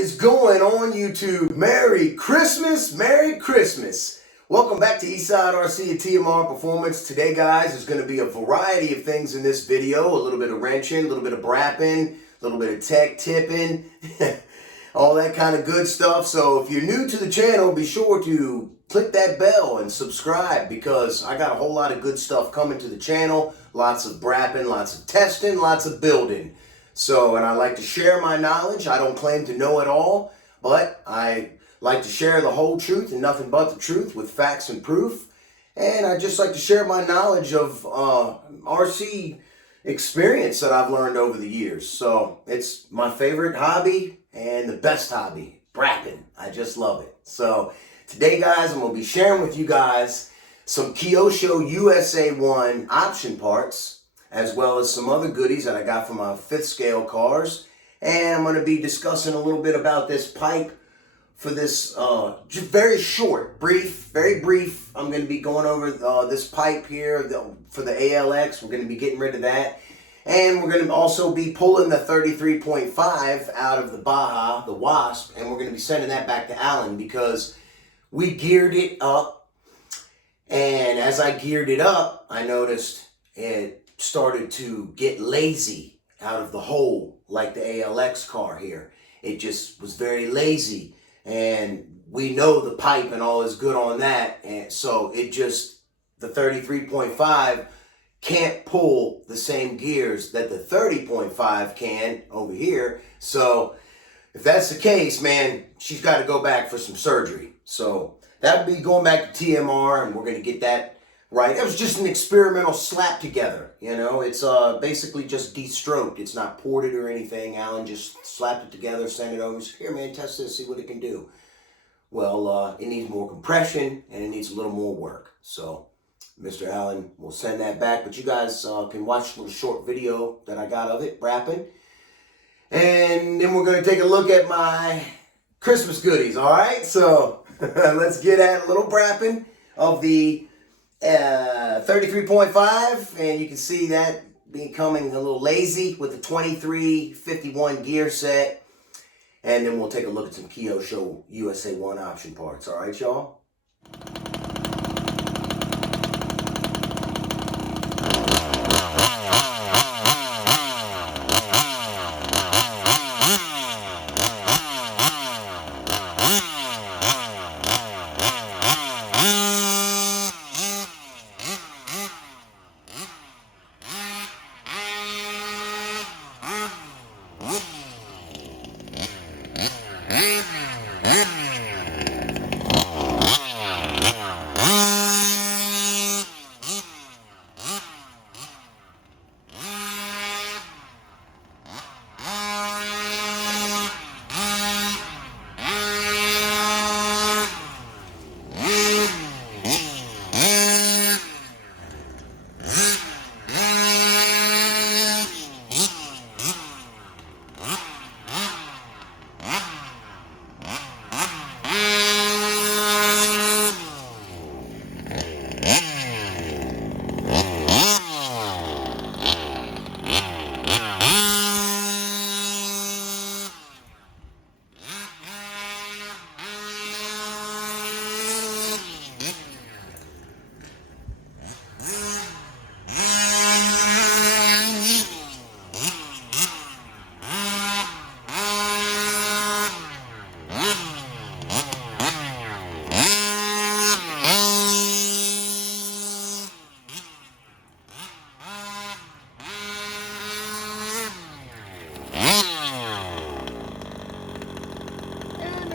is going on YouTube? Merry Christmas, Merry Christmas. Welcome back to Eastside RC and TMR Performance. Today, guys, there's going to be a variety of things in this video. A little bit of wrenching, a little bit of brapping, a little bit of tech tipping, all that kind of good stuff. So if you're new to the channel, be sure to click that bell and subscribe because I got a whole lot of good stuff coming to the channel. Lots of brapping, lots of testing, lots of building. So, and I like to share my knowledge. I don't claim to know it all, but I like to share the whole truth and nothing but the truth with facts and proof. And I just like to share my knowledge of RC experience that I've learned over the years. So it's my favorite hobby and the best hobby, brapping. I just love it. So today, guys, I'm going to be sharing with you guys some Kyosho USA-1 option parts, as well as some other goodies that I got from my 5th scale cars. And I'm going to be discussing a little bit about this pipe for this, just very short, very brief. I'm going to be going over this pipe here for the ALX. We're going to be getting rid of that. And we're going to also be pulling the 33.5 out of the Baja, the Wasp, and we're going to be sending that back to Allen because we geared it up. And as I geared it up, I noticed it started to get lazy out of the hole like the ALX car here. It just was very lazy, and we know the pipe and all is good on that, and so it just, the 33.5 can't pull the same gears that the 30.5 can over here. So if that's the case, man, she's got to go back for some surgery. So that would be going back to TMR, and we're going to get that right. It was just an experimental slap together, you know. It's basically just de-stroked. It's not ported or anything. Alan just slapped it together, sent it over. He said, here, man, test this, see what it can do. Well, it needs more compression, and it needs a little more work. So Mr. Allen will send that back, but you guys can watch a little short video that I got of it, brapping. And then we're going to take a look at my Christmas goodies, all right? So let's get at a little brapping of the 33.5, and you can see that becoming a little lazy with the 2351 gear set. And then we'll take a look at some Kyosho USA-1 option parts. All right, y'all?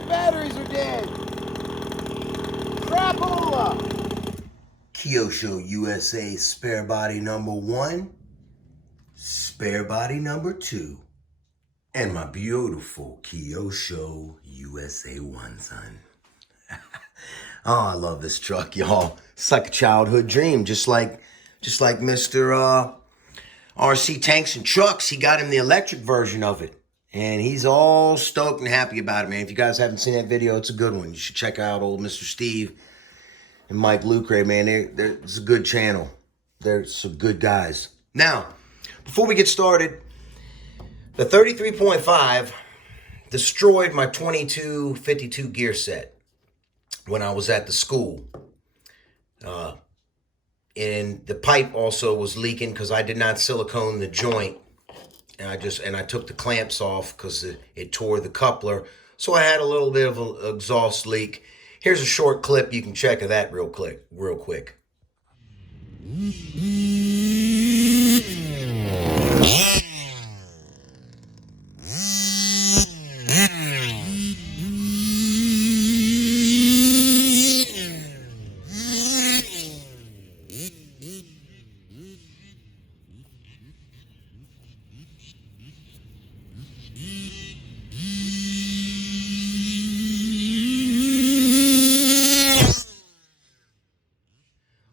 Batteries are dead. Crapola. Kyosho USA spare body number 1, spare body number 2, and my beautiful Kyosho USA-1, son. Oh, I love this truck, y'all. It's like a childhood dream, just like Mr. RC Tanks and Trucks. He got him the electric version of it. And he's all stoked and happy about it, man. If you guys haven't seen that video, it's a good one. You should check out old Mr. Steve and Mike Lucre, man. It's a good channel. They're some good guys. Now, before we get started, the 33.5 destroyed my 2252 gear set when I was at the school. And the pipe also was leaking because I did not silicone the joint. And I took the clamps off because it tore the coupler. So I had a little bit of an exhaust leak. Here's a short clip. You can check of that real quick.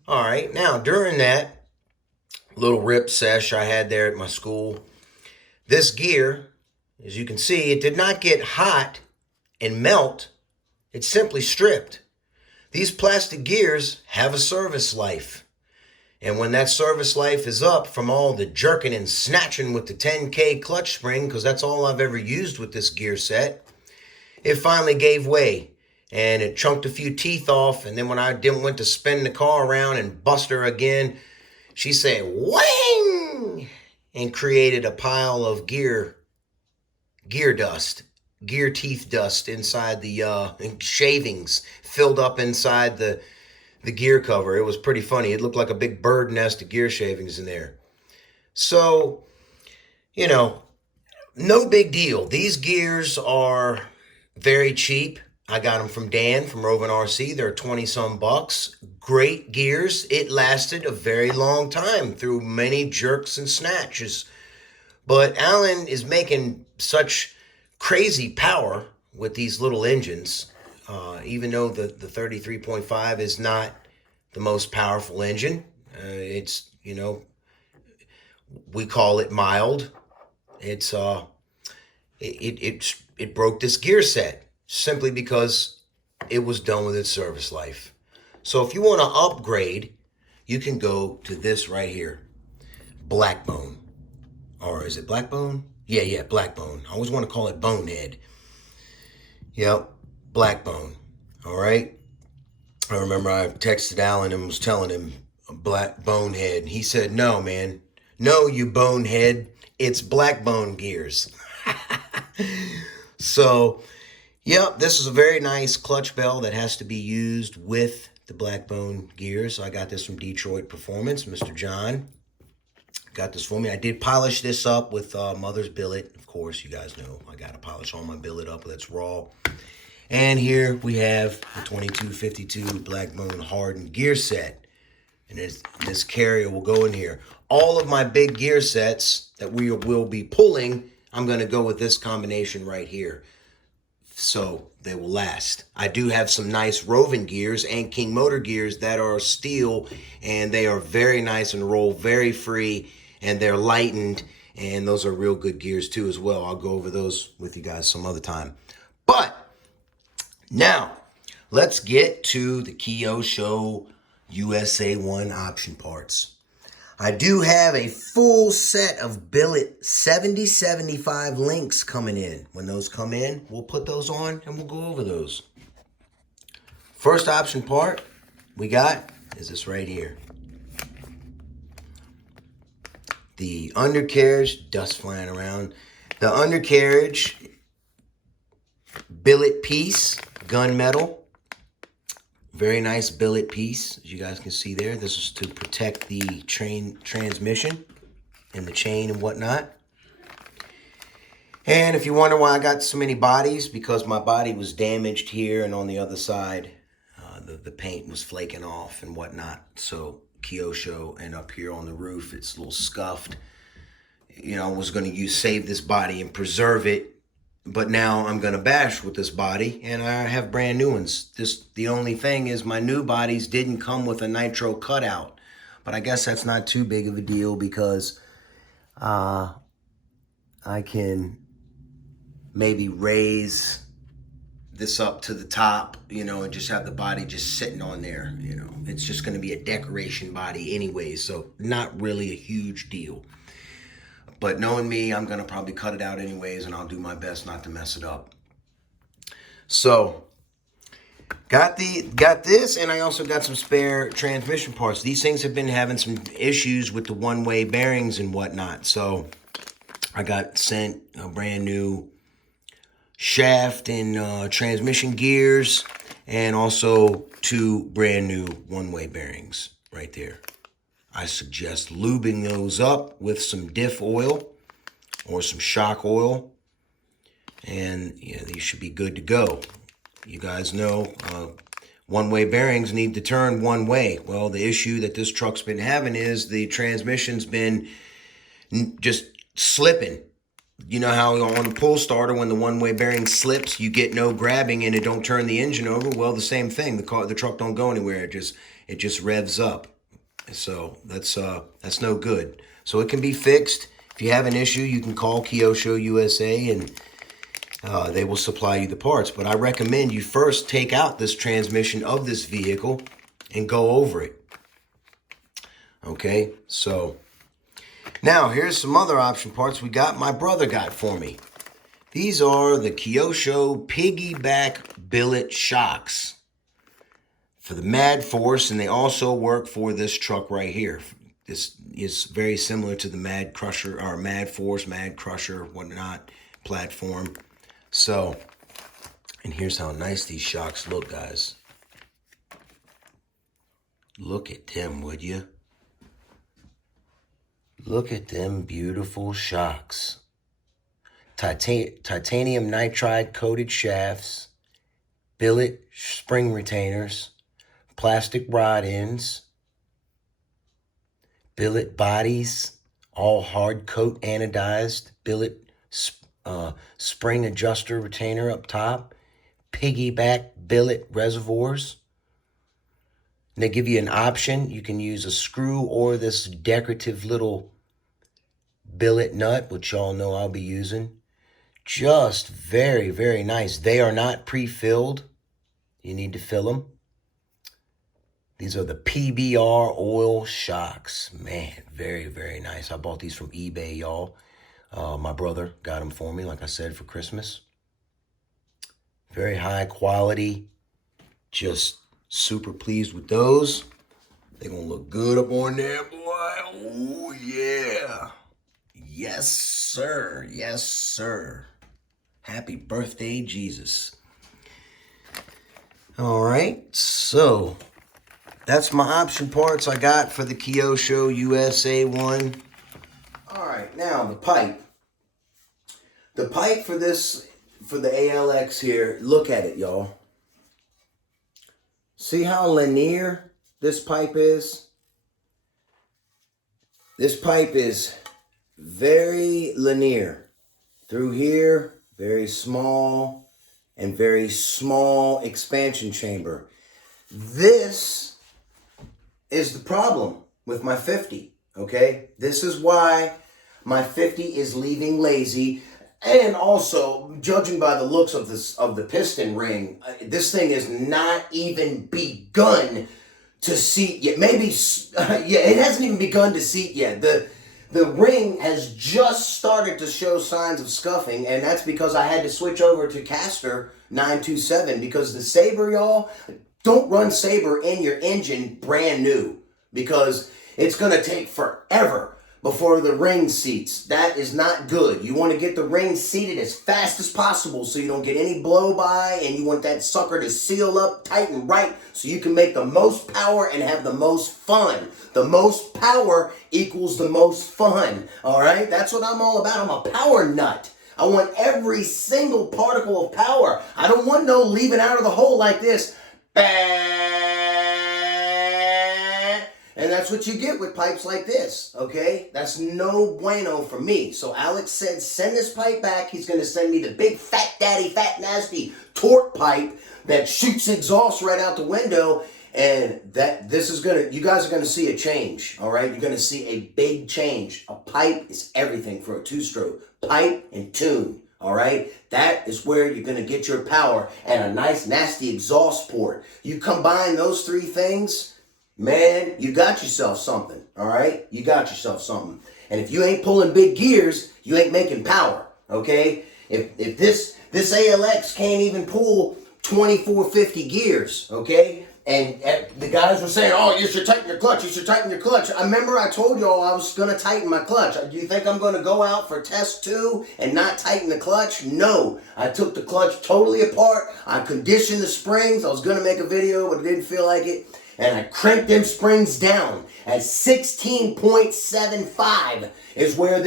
All right, now during that little rip sesh I had there at my school, this gear, as you can see, it did not get hot and melt. It simply stripped. These plastic gears have a service life. And when that service life is up from all the jerking and snatching with the 10K clutch spring, because that's all I've ever used with this gear set, it finally gave way. And it chunked a few teeth off. And then when I went to spin the car around and bust her again, she said, "Wang!" and created a pile of gear dust, gear teeth dust inside the shavings filled up inside the gear cover. It was pretty funny. It looked like a big bird nest of gear shavings in there. So, no big deal. These gears are very cheap. I got them from Dan from Roving RC. They're 20-some bucks. Great gears. It lasted a very long time through many jerks and snatches. But Alan is making such crazy power with these little engines, even though the 33.5 is not the most powerful engine. It's, we call it mild. It's it broke this gear set simply because it was done with its service life. So if you want to upgrade, you can go to this right here, Blackbone. Or is it Blackbone? Yeah, Blackbone. I always want to call it Bonehead. Yep, Blackbone. All right. I remember I texted Alan and was telling him Black Bonehead. He said, "No, man. No, you bonehead. It's Blackbone gears." So, yep, this is a very nice clutch bell that has to be used with the Blackbone gears. I got this from Detroit Performance. Mr. John got this for me. I did polish this up with Mother's Billet. Of course, you guys know I got to polish all my billet up. That's raw. And here we have the 2252 Blackbone Hardened gear set. And this carrier will go in here. All of my big gear sets that we will be pulling, I'm going to go with this combination right here. So they will last. I do have some nice Roving gears and King Motor gears that are steel. And they are very nice and roll very free. And they're lightened. And those are real good gears too as well. I'll go over those with you guys some other time. But now, let's get to the Kyosho USA-1 option parts. I do have a full set of Billet 7075 links coming in. When those come in, we'll put those on and we'll go over those. First option part we got is this right here. The Undercarriage, dust flying around. The Undercarriage billet piece, gunmetal. Very nice billet piece, as you guys can see there. This is to protect the train transmission and the chain and whatnot. And if you wonder why I got so many bodies, because my body was damaged here and on the other side, the paint was flaking off and whatnot. So Kyosho, and up here on the roof, it's a little scuffed. I was going to save this body and preserve it. But now I'm going to bash with this body, and I have brand new ones. The only thing is my new bodies didn't come with a nitro cutout. But I guess that's not too big of a deal because I can maybe raise this up to the top, and just have the body just sitting on there. It's just going to be a decoration body anyway, so not really a huge deal. But knowing me, I'm going to probably cut it out anyways, and I'll do my best not to mess it up. So, got this, and I also got some spare transmission parts. These things have been having some issues with the one-way bearings and whatnot. So, I got sent a brand new shaft and transmission gears, and also 2 brand new one-way bearings right there. I suggest lubing those up with some diff oil or some shock oil, and yeah, these should be good to go. You guys know one-way bearings need to turn one way. Well, the issue that this truck's been having is the transmission's been just slipping. You know how on a pull starter, when the one-way bearing slips, you get no grabbing and it don't turn the engine over? Well, the same thing. The truck don't go anywhere. It just revs up. So that's no good. So it can be fixed. If you have an issue, you can call Kyosho USA and they will supply you the parts. But I recommend you first take out this transmission of this vehicle and go over it. Okay, so now here's some other option parts my brother got for me. These are the Kyosho Piggyback Billet shocks for the Mad Force, and they also work for this truck right here. This is very similar to the Mad Crusher, or Mad Force, Mad Crusher, whatnot platform. So, and here's how nice these shocks look, guys. Look at them, would you? Look at them beautiful shocks. Titanium nitride coated shafts, billet spring retainers, plastic rod ends, billet bodies, all hard coat anodized, billet spring adjuster retainer up top, piggyback billet reservoirs. And they give you an option. You can use a screw or this decorative little billet nut, which y'all know I'll be using. Just very, very nice. They are not pre-filled. You need to fill them. These are the PBR oil shocks. Man, very, very nice. I bought these from eBay, y'all. My brother got them for me, like I said, for Christmas. Very high quality. Just super pleased with those. They're going to look good up on there, boy. Oh, yeah. Yes, sir. Yes, sir. Happy birthday, Jesus. All right, so that's my option parts I got for the Kyosho USA-1. All right, now the pipe. The pipe for this, for the ALX here, look at it, y'all. See how linear this pipe is? This pipe is very linear. Through here, very small, and very small expansion chamber. This is the problem with my 50, okay? This is why my 50 is leaving lazy. And also, judging by the looks of the piston ring, this thing is not even begun to seat yet. Maybe, yeah, it hasn't even begun to seat yet. The ring has just started to show signs of scuffing, and that's because I had to switch over to Caster 927, because the Sabre, y'all, don't run Sabre in your engine brand new, because it's going to take forever before the ring seats. That is not good. You want to get the ring seated as fast as possible so you don't get any blow by, and you want that sucker to seal up tight and right so you can make the most power and have the most fun. The most power equals the most fun. All right? That's what I'm all about. I'm a power nut. I want every single particle of power. I don't want no leaving out of the hole like this. And that's what you get with pipes like this, okay? That's no bueno for me. So Alex said, send this pipe back. He's going to send me the big fat daddy, fat nasty torque pipe that shoots exhaust right out the window. And this is going to, you guys are going to see a change, all right? You're going to see a big change. A pipe is everything for a two-stroke. Pipe and tune, all right? That is where you're going to get your power, and a nice nasty exhaust port. You combine those three things, man, you got yourself something, all right? You got yourself something. And if you ain't pulling big gears, you ain't making power, okay? If this ALX can't even pull 2450 gears, okay? And the guys were saying, oh, you should tighten your clutch, you should tighten your clutch. I remember I told y'all I was going to tighten my clutch. Do you think I'm going to go out for test 2 and not tighten the clutch? No. I took the clutch totally apart. I conditioned the springs. I was going to make a video, but I didn't feel like it. And I cranked them springs down at 16.75 is where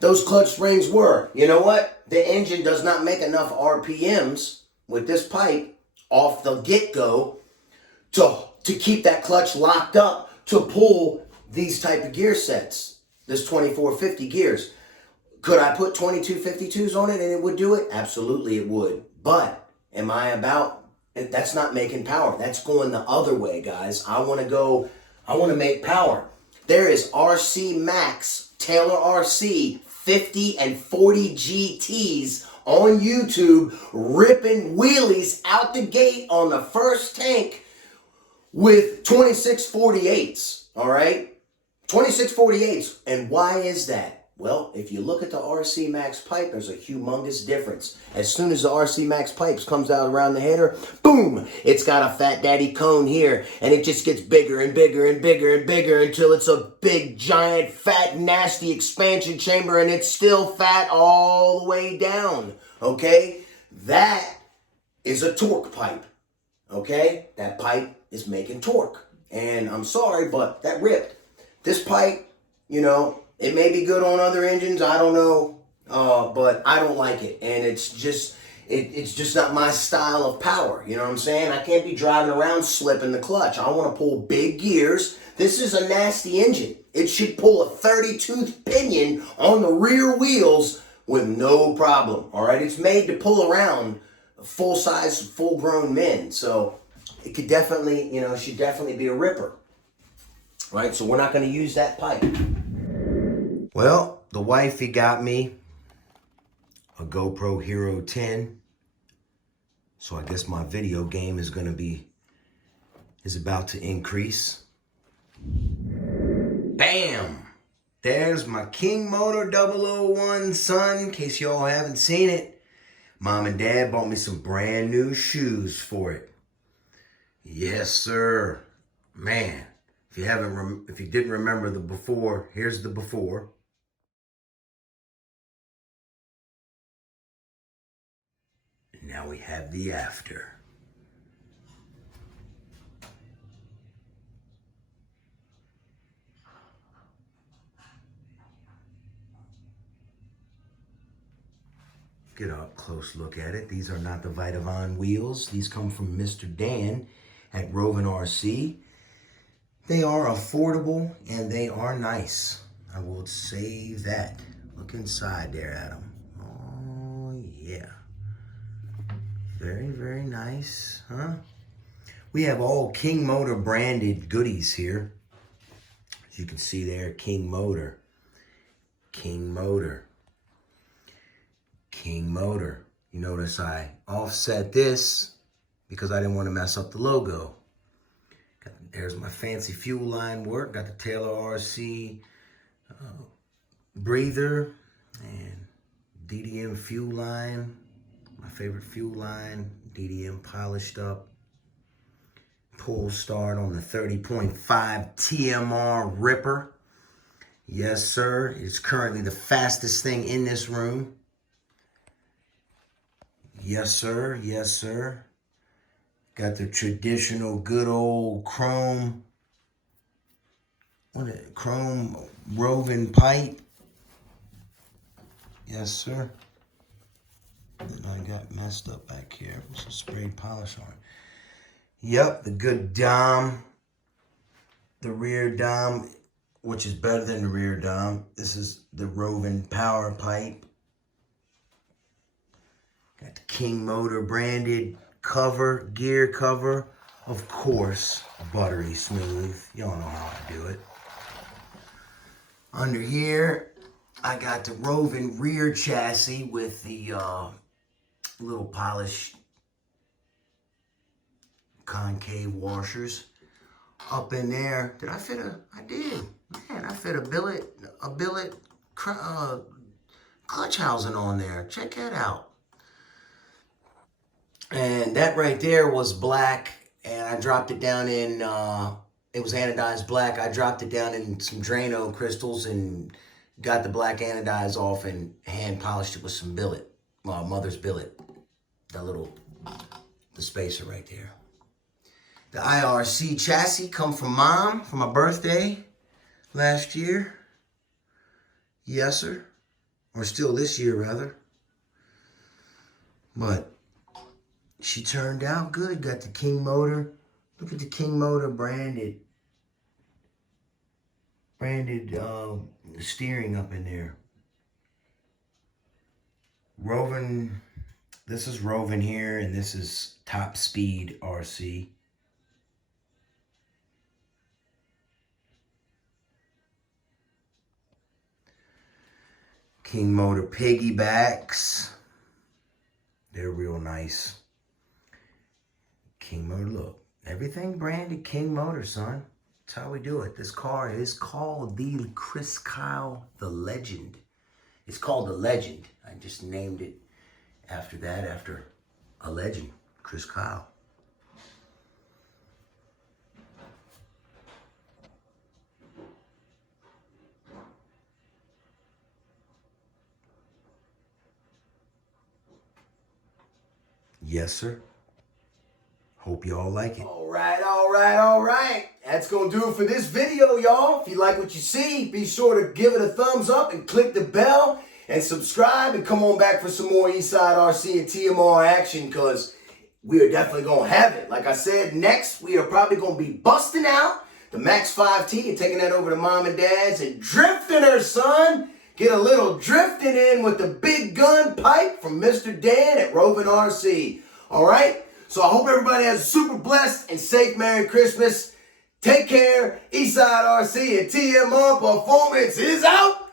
those clutch springs were. You know what? The engine does not make enough RPMs with this pipe off the get-go to keep that clutch locked up to pull these type of gear sets, this 2450 gears. Could I put 2252s on it and it would do it? Absolutely it would. But that's not making power. That's going the other way, guys. I want to make power. There is RC Max, Taylor RC, 50 and 40 GTs on YouTube ripping wheelies out the gate on the first tank with 2648s, all right? 2648s. And why is that? Well, if you look at the RC Max pipe, there's a humongous difference. As soon as the RC Max pipes comes out around the header, boom, it's got a fat daddy cone here, and it just gets bigger and bigger and bigger and bigger until it's a big, giant, fat, nasty expansion chamber, and it's still fat all the way down, okay? That is a torque pipe, okay? That pipe is making torque. And I'm sorry, but that ripped. This pipe, you know, it may be good on other engines, I don't know, but I don't like it. And it's just not my style of power, you know what I'm saying? I can't be driving around slipping the clutch. I want to pull big gears. This is a nasty engine. It should pull a 30-tooth pinion on the rear wheels with no problem, all right? It's made to pull around full-size, full-grown men. So it could definitely, you know, should definitely be a ripper, right? So we're not going to use that pipe. Well, the wifey got me a GoPro Hero 10. So I guess my video game is about to increase. Bam! There's my King Motor 001 son, in case y'all haven't seen it. Mom and Dad bought me some brand new shoes for it. Yes, sir. Man, if you didn't remember the before, here's the before. Now we have the after. Get a close look at it. These are not the Vitavon wheels. These come from Mr. Dan at Roving RC. They are affordable and they are nice. I will say that. Look inside there, Adam. Oh, yeah. Very, very nice, huh? We have all King Motor branded goodies here. As you can see there, King Motor, King Motor, King Motor. You notice I offset this because I didn't want to mess up the logo. There's my fancy fuel line work. Got the Taylor RC breather and DDM fuel line. My favorite fuel line, DDM polished up. Pull start on the 30.5 TMR Ripper. Yes, sir. It's currently the fastest thing in this room. Yes, sir. Yes, sir. Got the traditional good old chrome Roving pipe. Yes, sir. And I got messed up back here. Some sprayed polish on it. Yep, the good dom. The rear dom, which is better than the rear dom. This is the Roving power pipe. Got the King Motor branded cover, gear cover. Of course, buttery smooth. Y'all know how I do it. Under here, I got the Roving rear chassis with the little polished concave washers. up in there. Did I fit a? I did. Man, I fit a billet clutch housing on there. Check that out. And that right there was black, and I dropped it down in, it was anodized black. I dropped it down in some Drano crystals and got the black anodize off and hand polished it with some billet, mother's billet. The spacer right there. The IRC chassis come from Mom for my birthday last year. Yes, sir. Or still this year, rather. But she turned out good. Got the King motor. Look at the King motor branded steering up in there. Roving. This is Roving here, and this is Top Speed RC. King motor piggybacks. They're real nice. King motor, look. Everything branded King motor, son. That's how we do it. This car is called the Chris Kyle, the Legend. It's called the Legend. I just named it after that, after a legend, Chris Kyle. Yes, sir. Hope y'all like it. All right. That's going to do it for this video, y'all. If you like what you see, be sure to give it a thumbs up and click the bell and subscribe and come on back for some more Eastside RC and TMR action, because we are definitely going to have it. Like I said, next we are probably going to be busting out the Max 5T and taking that over to Mom and Dad's and drifting her, son. Get a little drifting in with the big gun pipe from Mr. Dan at Roving RC. All right? So I hope everybody has a super blessed and safe Merry Christmas. Take care. Eastside RC and TMR Performance is out.